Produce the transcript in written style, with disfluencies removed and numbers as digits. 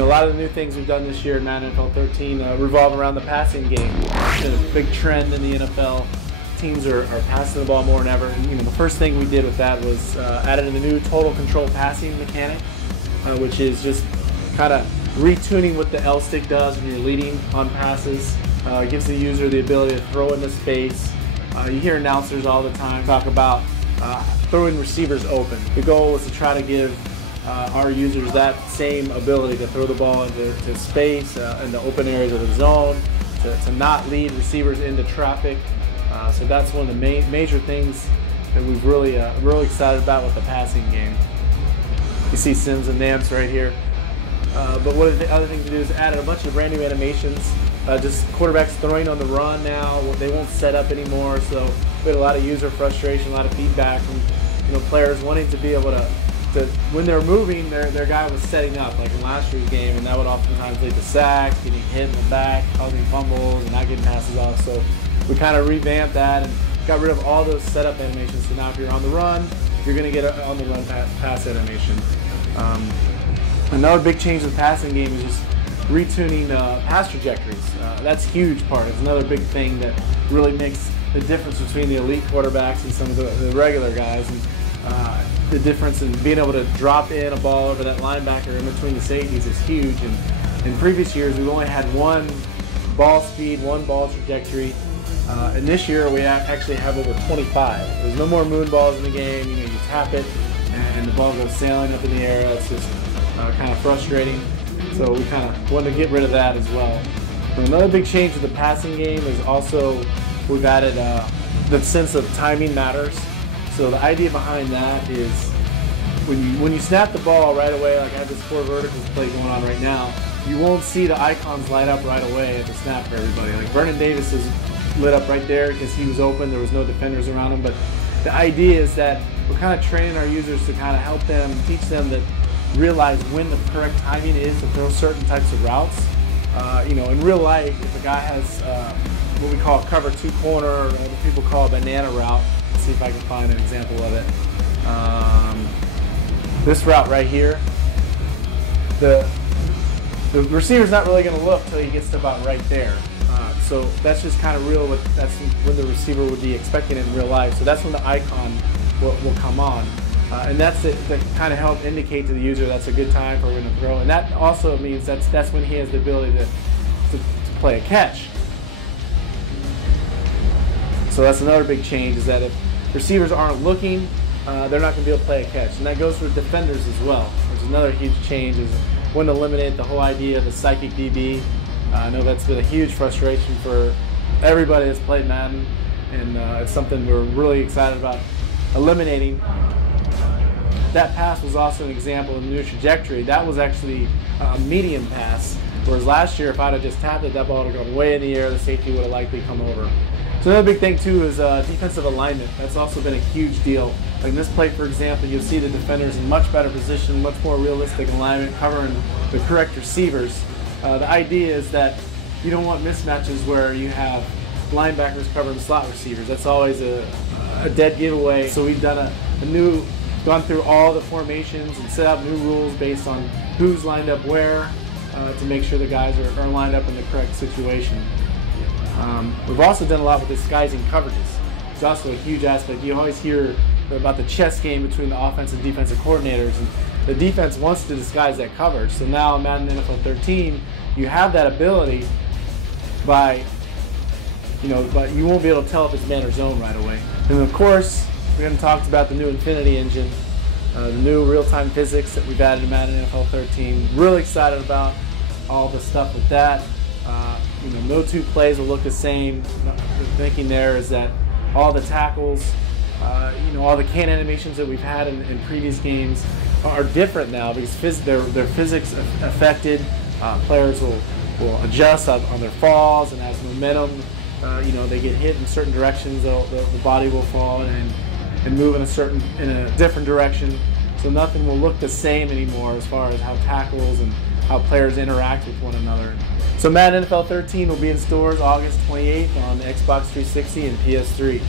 a lot of the new things we've done this year in Madden NFL 13 revolve around the passing game. It's been a big trend in the NFL. Teams are passing the ball more than ever. And, the first thing we did with that was added in the new total control passing mechanic, which is just kind of retuning what the L stick does when you're leading on passes. It gives the user the ability to throw into space. You hear announcers all the time talk about throwing receivers open. The goal was to try to give our users that same ability to throw the ball into space, in the open areas of the zone, to not lead receivers into traffic. So that's one of the major things that we've really excited about with the passing game. You see Sims and Nance right here. But one of the other things to do is added a bunch of brand new animations. Just quarterbacks throwing on the run now. They won't set up anymore. So we had a lot of user frustration, a lot of feedback from players wanting to be able to when they're moving, their guy was setting up, like in last year's game, and that would oftentimes lead to sacks, getting hit in the back, causing fumbles, and not getting passes off. So we kind of revamped that and got rid of all those setup animations. So now if you're on the run, you're going to get an on-the-run pass animation. Another big change in the passing game is just retuning pass trajectories. That's a huge part. It's another big thing that really makes the difference between the elite quarterbacks and some of the regular guys. And, the difference in being able to drop in a ball over that linebacker in between the safeties is huge. And in previous years, we've only had one ball speed, one ball trajectory. And this year, we actually have over 25. There's no more moon balls in the game. You tap it, and the ball goes sailing up in the air. It's just kind of frustrating. So we kind of wanted to get rid of that as well. And another big change with the passing game is also we've added the sense of timing matters. So the idea behind that is when you snap the ball right away, like I have this 4 verticals play going on right now, you won't see the icons light up right away at the snap for everybody. Like Vernon Davis is lit up right there because he was open, there was no defenders around him. But the idea is that we're kind of training our users to kind of help them, teach them that realize when the correct timing is to throw certain types of routes. In real life, if a guy has what we call a cover 2 corner, or what people call a banana route, let's see if I can find an example of it. This route right here, the receiver's not really going to look till he gets to about right there. So that's just kind of that's when the receiver would be expecting it in real life. So that's when the icon will come on. And that's to kind of help indicate to the user that's a good time for him to throw. And that also means that's when he has the ability to play a catch. So that's another big change, is that if receivers aren't looking, they're not going to be able to play a catch. And that goes for defenders as well, which is another huge change, is when to eliminate the whole idea of the psychic DB. I know that's been a huge frustration for everybody that's played Madden, and it's something we're really excited about eliminating. That pass was also an example of the new trajectory. That was actually a medium pass, whereas last year if I'd have just tapped it, that ball would have gone way in the air, the safety would have likely come over. So another big thing too is defensive alignment. That's also been a huge deal. Like in this play, for example, you'll see the defenders in much better position, much more realistic alignment, covering the correct receivers. The idea is that you don't want mismatches where you have linebackers covering slot receivers. That's always a dead giveaway. So we've done gone through all the formations and set up new rules based on who's lined up where to make sure the guys are lined up in the correct situation. We've also done a lot with disguising coverages. It's also a huge aspect. You always hear about the chess game between the offensive and defensive coordinators, and the defense wants to disguise that coverage. So now in Madden NFL 13, you have that ability but you won't be able to tell if it's man or zone right away. And of course, we haven't talked about the new Infinity engine, the new real-time physics that we've added to Madden NFL 13. Really excited about all the stuff with that. No 2 plays will look the same. The thinking there is that all the tackles, all the can animations that we've had in previous games are different now because they're physics affected. Players will adjust on their falls, and as momentum, they get hit in certain directions, the body will fall and move in a different direction. So nothing will look the same anymore as far as how tackles and how players interact with one another. So Madden NFL 13 will be in stores August 28th on Xbox 360 and PS3.